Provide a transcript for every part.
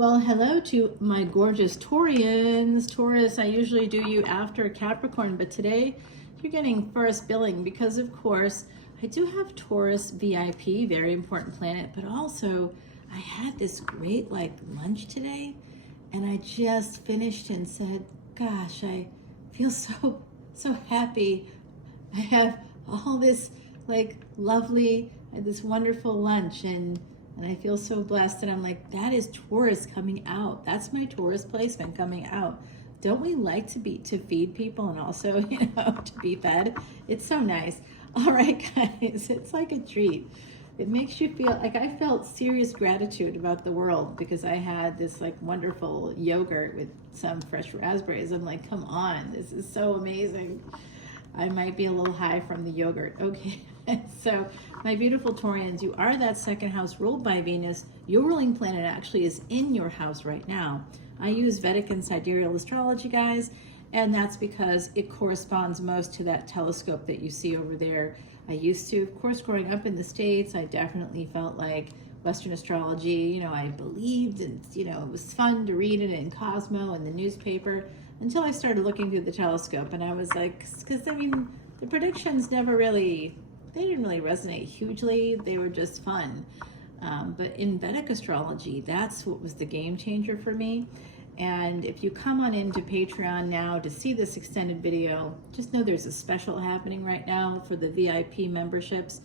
Well, hello to my gorgeous Taurians. Taurus, I usually do you after Capricorn, but today you're getting first billing because, of course, I do have Taurus VIP, very important planet, but also I had this great lunch today, and I just finished and said, gosh, I feel so happy. I have all this lovely, this wonderful lunch, and I feel so blessed, and I'm like, that is Taurus coming out. That's my Taurus placement coming out. Don't we like to feed people and also, to be fed? It's so nice. All right, guys, it's like a treat. It makes you feel like I felt serious gratitude about the world because I had this wonderful yogurt with some fresh raspberries. I'm like, come on, this is so amazing. I might be a little high from the yogurt. Okay, so my beautiful Taurians, you are that second house ruled by Venus. Your ruling planet actually is in your house right now. I use Vedic and sidereal astrology, guys, and that's because it corresponds most to that telescope that you see over there. I used to, of course, growing up in the States, I definitely felt like Western astrology, I believed, and, it was fun to read it in Cosmo and the newspaper, until I started looking through the telescope, and I was like, because the predictions they didn't really resonate hugely. They were just fun. But in Vedic astrology, that's what was the game changer for me. And if you come on into Patreon now to see this extended video, just know there's a special happening right now for the VIP memberships.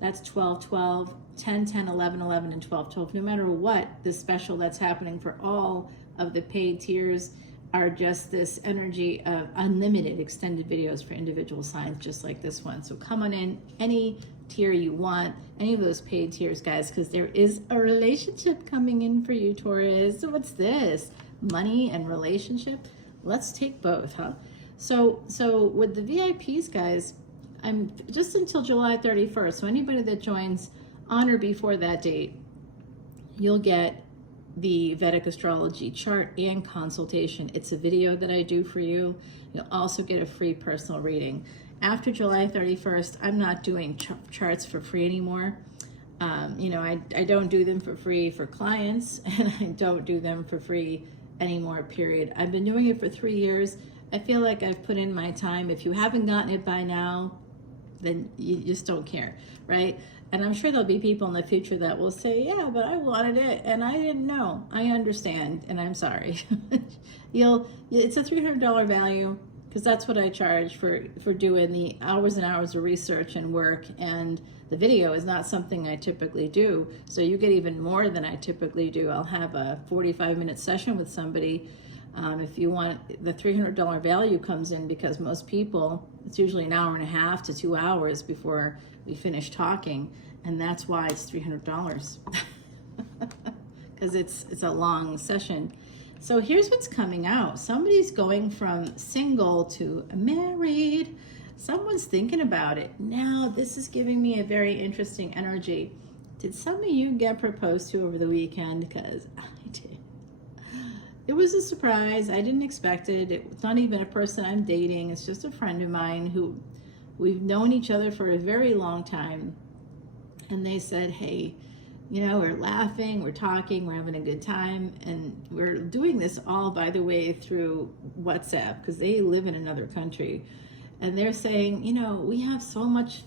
That's 12/12, 10/10, 11/11, and 12/12. No matter what, the special that's happening for all of the paid tiers are just this energy of unlimited extended videos for individual signs, just like this one. So come on in, any tier you want, any of those paid tiers, guys, because there is a relationship coming in for you, Taurus. So what's this? Money and relationship? Let's take both, huh? So with the VIPs, guys, I'm just until July 31st. So anybody that joins on or before that date, you'll get the Vedic astrology chart and consultation. It's a video that I do for you. You'll also get a free personal reading. After July 31st, I'm not doing charts for free anymore. I don't do them for free for clients, and I don't do them for free anymore, period. I've been doing it for 3 years. I feel like I've put in my time. If you haven't gotten it by now, then you just don't care, right? And I'm sure there'll be people in the future that will say, yeah, but I wanted it and I didn't know. I understand, and I'm sorry. It's a $300 value because that's what I charge for doing the hours and hours of research and work, and the video is not something I typically do, so you get even more than I typically do. I'll have a 45-minute session with somebody. If you want, the $300 value comes in because most people, it's usually an hour and a half to 2 hours before we finish talking, and that's why it's $300 because it's a long session. So here's what's coming out. Somebody's going from single to married. Someone's thinking about it. Now, this is giving me a very interesting energy. Did some of you get proposed to over the weekend? Because I did. It was a surprise. I didn't expect it. It's not even a person I'm dating. It's just a friend of mine who we've known each other for a very long time. And they said, hey, we're laughing, we're talking, we're having a good time. And we're doing this all, by the way, through WhatsApp because they live in another country. And they're saying, we have so much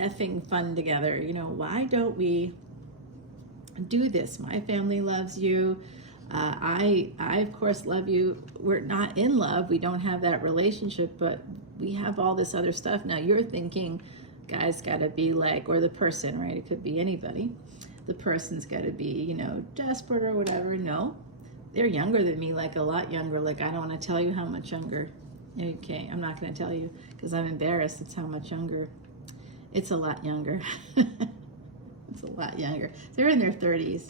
effing fun together. Why don't we do this? My family loves you. I of course love you. We're not in love. We don't have that relationship, but we have all this other stuff. Now you're thinking, guy's got to be or the person, right? It could be anybody. The person's got to be, desperate or whatever. No, they're younger than me, a lot younger. I don't want to tell you how much younger. Okay, I'm not going to tell you because I'm embarrassed. It's how much younger. It's a lot younger. It's a lot younger. They're in their 30s.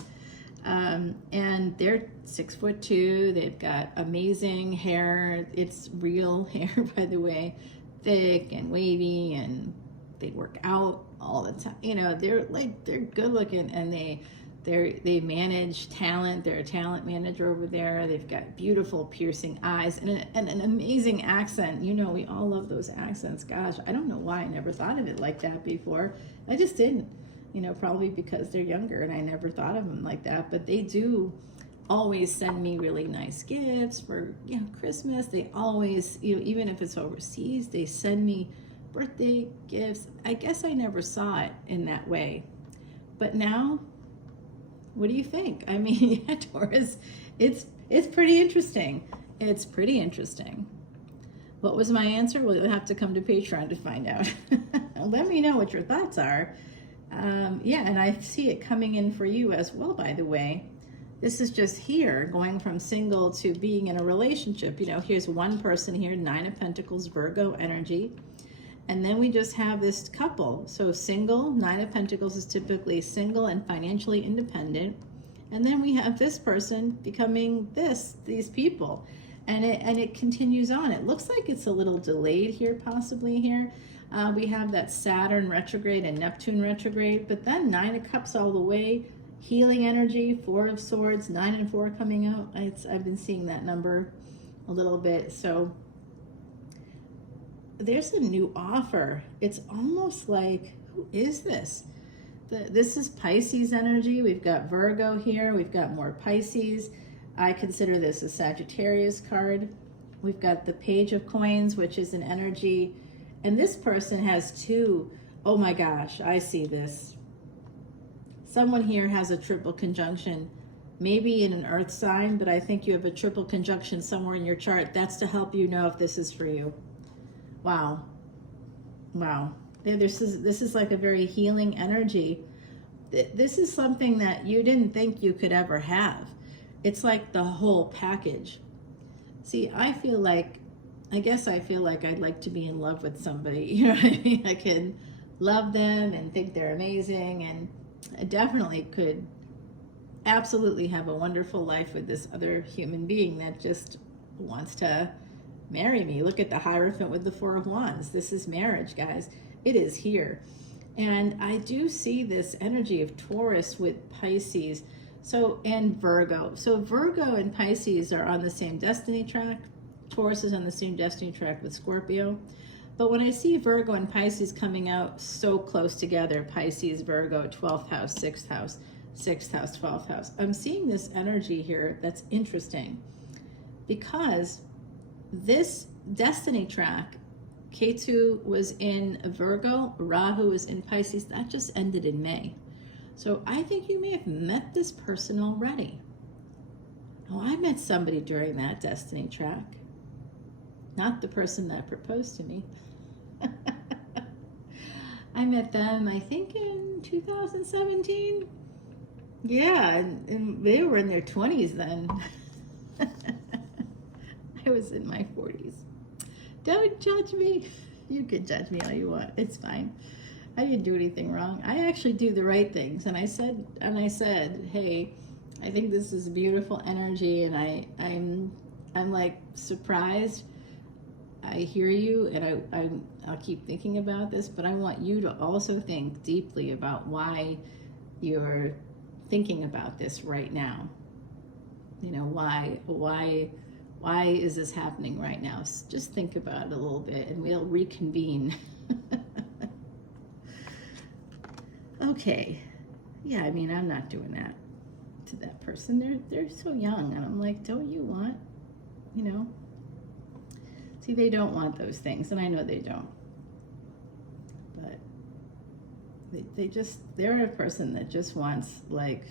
And they're 6'2". They've got amazing hair. It's real hair, by the way, thick and wavy, and they work out all the time. They're good looking, and they manage talent. They're a talent manager over there. They've got beautiful piercing eyes and an amazing accent. We all love those accents. Gosh, I don't know why I never thought of it like that before. I just didn't. Probably because they're younger and I never thought of them like that. But they do always send me really nice gifts for, you know, Christmas. They always, you know, even if it's overseas, they send me birthday gifts. I guess I never saw it in that way. But now, what do you think? I mean, yeah, Taurus, it's pretty interesting. It's pretty interesting. What was my answer? Well, you'll have to come to Patreon to find out. Let me know what your thoughts are. Yeah, and I see it coming in for you as well, by the way. This is just here, going from single to being in a relationship. You know, here's one person here, 9 of Pentacles, Virgo energy. And then we just have this couple. So single, 9 of Pentacles is typically single and financially independent. And then we have this person becoming these people. And it continues on. It looks like it's a little delayed here, possibly here. We have that Saturn retrograde and Neptune retrograde, but then 9 of Cups all the way, healing energy, 4 of Swords, 9 and 4 coming out. I've been seeing that number a little bit. So there's a new offer. It's almost like, who is this? This is Pisces energy. We've got Virgo here. We've got more Pisces. I consider this a Sagittarius card. We've got the Page of Coins, which is an energy. And this person has 2. Oh my gosh, I see this. Someone here has a triple conjunction, maybe in an earth sign, but I think you have a triple conjunction somewhere in your chart. That's to help you know if this is for you. Wow. Wow. This is like a very healing energy. This is something that you didn't think you could ever have. It's like the whole package. See, I feel like I'd like to be in love with somebody. You know what I mean? I can love them and think they're amazing, and I definitely could absolutely have a wonderful life with this other human being that just wants to marry me. Look at the Hierophant with the 4 of Wands. This is marriage, guys. It is here. And I do see this energy of Taurus with Pisces. So, and Virgo. So Virgo and Pisces are on the same destiny track. Taurus is on the same destiny track with Scorpio. But when I see Virgo and Pisces coming out so close together, Pisces, Virgo, 12th house, 6th house, 6th house, 12th house, I'm seeing this energy here that's interesting. Because this destiny track, Ketu was in Virgo, Rahu was in Pisces, that just ended in May. So I think you may have met this person already. Oh, I met somebody during that destiny track. Not the person that proposed to me. I met them, I think, in 2017. Yeah, and they were in their 20s then. I was in my 40s. Don't judge me. You can judge me all you want. It's fine. I didn't do anything wrong. I actually do the right things. And I said, hey, I think this is beautiful energy, and I'm like surprised. I hear you, and I'll keep thinking about this, but I want you to also think deeply about why you're thinking about this right now. You know, why is this happening right now? Just think about it a little bit, and we'll reconvene. Okay. Yeah, I mean, I'm not doing that to that person. They're so young, and I'm like, don't you want, you know? See, they don't want those things, and I know they don't. But they're a person that just wants, like,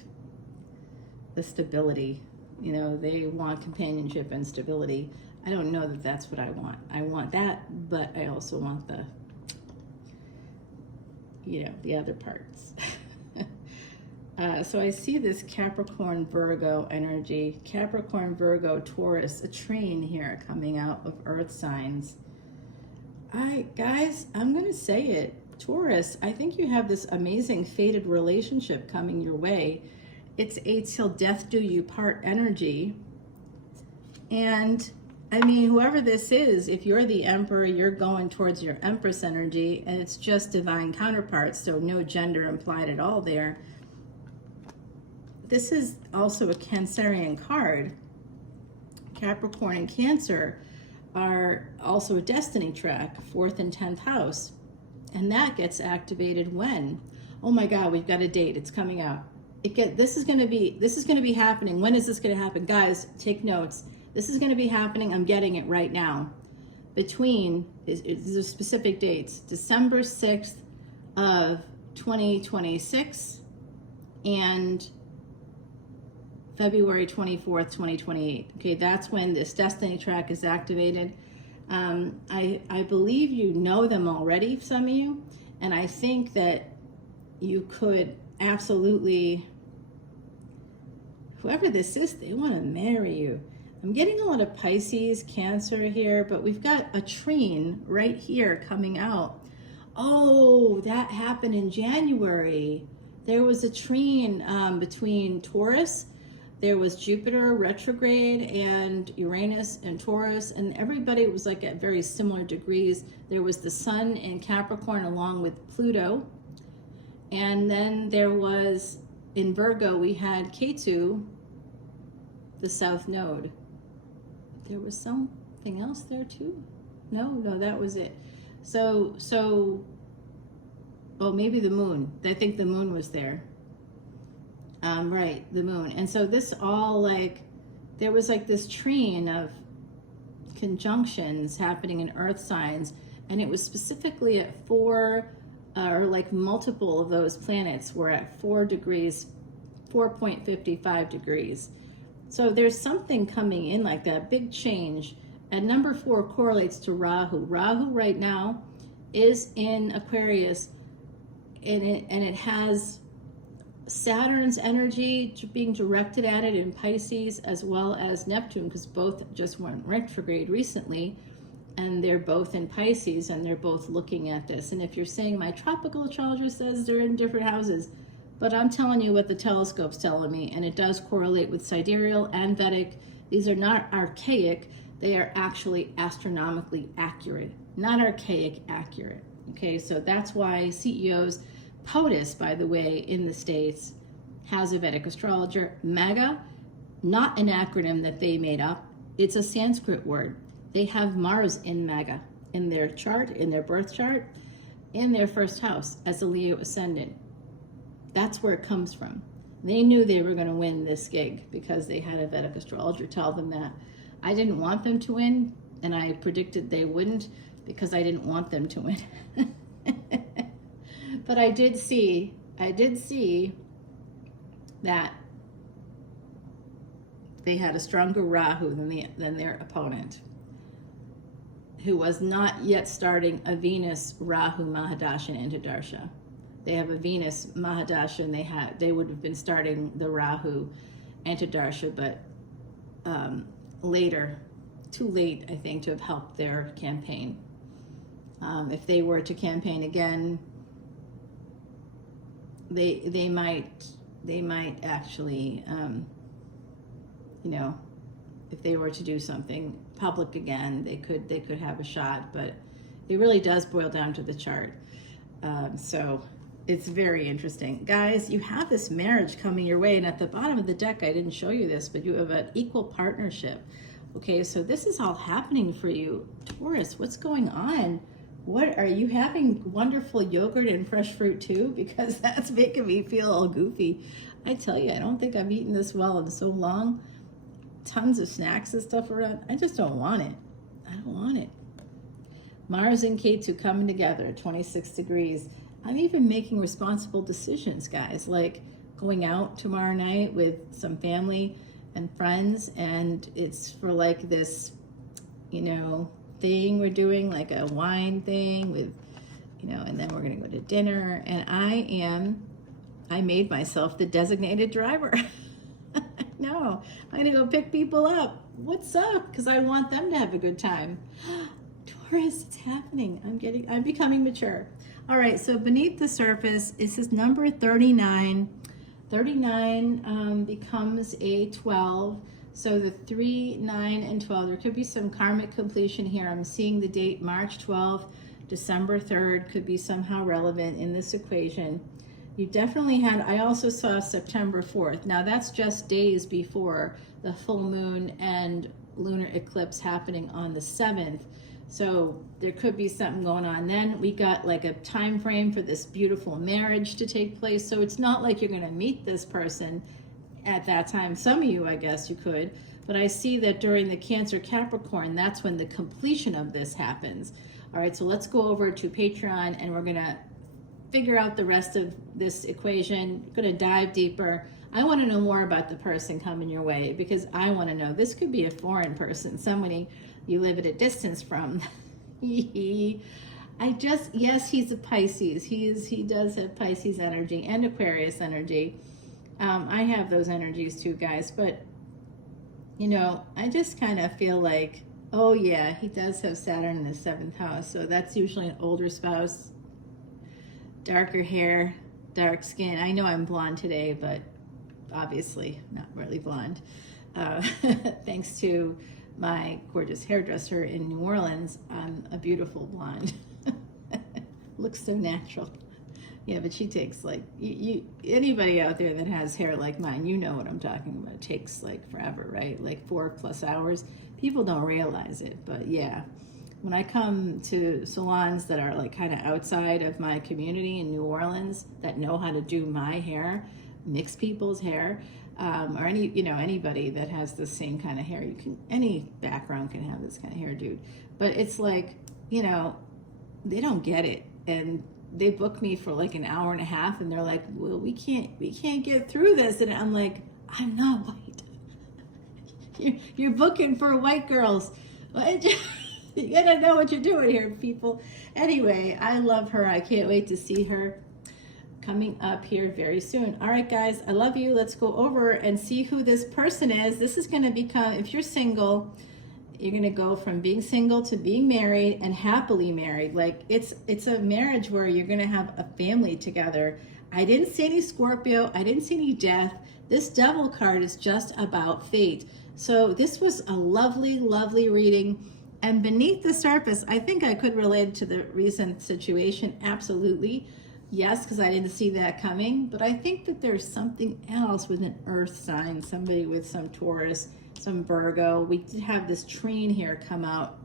the stability. You know, they want companionship and stability. I don't know that that's what I want. I want that, but I also want the, you know, the other parts. So I see this Capricorn Virgo energy, Capricorn Virgo Taurus, a train here coming out of earth signs. Guys, I'm going to say it. Taurus, I think you have this amazing fated relationship coming your way. It's a till death do you part energy. And I mean, whoever this is, if you're the Emperor, you're going towards your Empress energy, and it's just divine counterparts, so no gender implied at all there. This is also a Cancerian card. Capricorn and Cancer are also a destiny track, 4th and 10th house. And that gets activated when? Oh my God, we've got a date. It's coming out. this is going to be happening. When is this going to happen? Guys, take notes. This is going to be happening. I'm getting it right now. Between, the specific dates, December 6th of 2026 and February 24th, 2028. Okay, that's when this destiny track is activated. I believe you know them already, some of you, and I think that you could absolutely, whoever this is, they want to marry you. I'm getting a lot of Pisces, Cancer here, but we've got a trine right here coming out. Oh, that happened in January. There was a trine between Taurus. There was Jupiter retrograde and Uranus and Taurus, and everybody was like at very similar degrees. There was the Sun in Capricorn along with Pluto. And then there was, in Virgo, we had Ketu, the South Node. There was something else there too? No, that was it. So, oh, maybe the Moon. I think the Moon was there. Right, the Moon. And so this all like, there was like this trine of conjunctions happening in Earth signs, and it was specifically at 4, or like multiple of those planets were at 4 degrees, 4.55 degrees. So there's something coming in like that, big change. And number 4 correlates to Rahu. Rahu right now is in Aquarius, and it has Saturn's energy being directed at it in Pisces, as well as Neptune, because both just went retrograde recently, and they're both in Pisces, and they're both looking at this. And if you're saying my tropical astrologer says they're in different houses, but I'm telling you what the telescope's telling me, and it does correlate with sidereal and Vedic. These are not archaic, they are actually astronomically accurate, not archaic, accurate. Okay, so that's why CEOs, POTUS, by the way, in the States, has a Vedic astrologer. MAGA, not an acronym that they made up, it's a Sanskrit word. They have Mars in MAGA, in their chart, in their birth chart, in their first house as a Leo ascendant. That's where it comes from. They knew they were going to win this gig because they had a Vedic astrologer tell them that. I didn't want them to win, and I predicted they wouldn't because I didn't want them to win. But I did see that they had a stronger Rahu than their opponent, who was not yet starting a Venus Rahu Mahadasha and Antadarsha. They have a Venus Mahadasha, and they would have been starting the Rahu Antadarsha, but later, too late, I think, to have helped their campaign. If they were to campaign again, they might actually, you know, if they were to do something public again, they could have a shot. But it really does boil down to the chart. So it's very interesting. Guys, you have this marriage coming your way, and at the bottom of the deck, I didn't show you this, but you have an equal partnership. Okay, so this is all happening for you. Taurus, what's going on? What, are you having wonderful yogurt and fresh fruit too? Because that's making me feel all goofy. I tell you, I don't think I've eaten this well in so long. Tons of snacks and stuff around. I just don't want it. I don't want it. Mars and Ketu coming together, 26 degrees. I'm even making responsible decisions, guys, like going out tomorrow night with some family and friends, and it's for like this, you know, thing we're doing, like a wine thing with, you know, and then we're gonna go to dinner, and I made myself the designated driver. No, I'm gonna go pick people up. What's up? Because I want them to have a good time. Taurus, it's happening. I'm becoming mature. All right, so beneath the surface, it says number 39. 39 becomes a 12. So the 3, 9, and 12, there could be some karmic completion here. I'm seeing the date March 12th, December 3rd could be somehow relevant in this equation. You definitely had, I also saw September 4th. Now that's just days before the full moon and lunar eclipse happening on the 7th. So there could be something going on. Then we got like a time frame for this beautiful marriage to take place. So it's not like you're going to meet this person at that time. Some of you, I guess you could, but I see that during the Cancer Capricorn, that's when the completion of this happens. All right, so let's go over to Patreon and we're going to figure out the rest of this equation. We're going to dive deeper. I want to know more about the person coming your way because I want to know. This could be a foreign person, somebody you live at a distance from. Yes, he's a Pisces. He does have Pisces energy and Aquarius energy. I have those energies too, guys, but you know, I just kind of feel like, oh yeah, he does have Saturn in his 7th house, so that's usually an older spouse, darker hair, dark skin. I know I'm blonde today, but obviously not really blonde. Thanks to my gorgeous hairdresser in New Orleans, I'm a beautiful blonde. Looks so natural. Yeah, but she takes like, anybody out there that has hair like mine, you know what I'm talking about. It takes like forever, right? Like 4+ hours. People don't realize it, but yeah. When I come to salons that are like kind of outside of my community in New Orleans that know how to do my hair, mix people's hair, or anybody that has the same kind of hair, any background can have this kind of hair, dude. But it's like, you know, they don't get it. And they book me for like an hour and a half and they're like, well, we can't get through this. And I'm like, I'm not white. You're booking for white girls. You gotta know what you're doing here, people. Anyway, I love her. I can't wait to see her coming up here very soon. All right, guys, I love you. Let's go over and see who this person is. This is gonna become, if you're single, you're gonna go from being single to being married and happily married. Like it's a marriage where you're gonna have a family together. I didn't see any Scorpio. I didn't see any death. This Devil card is just about fate. So this was a lovely, lovely reading. And beneath the surface, I think I could relate to the recent situation. Absolutely. Yes, because I didn't see that coming. But I think that there's something else with an earth sign, somebody with some Taurus, some Virgo. We did have this trine here come out.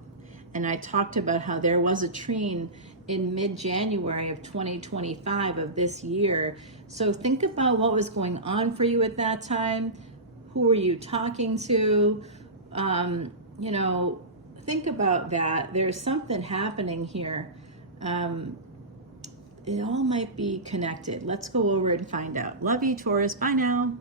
And I talked about how there was a trine in mid-January of 2025 of this year. So think about what was going on for you at that time. Who were you talking to? You know, think about that. There's something happening here. It all might be connected. Let's go over and find out. Love you, Taurus. Bye now.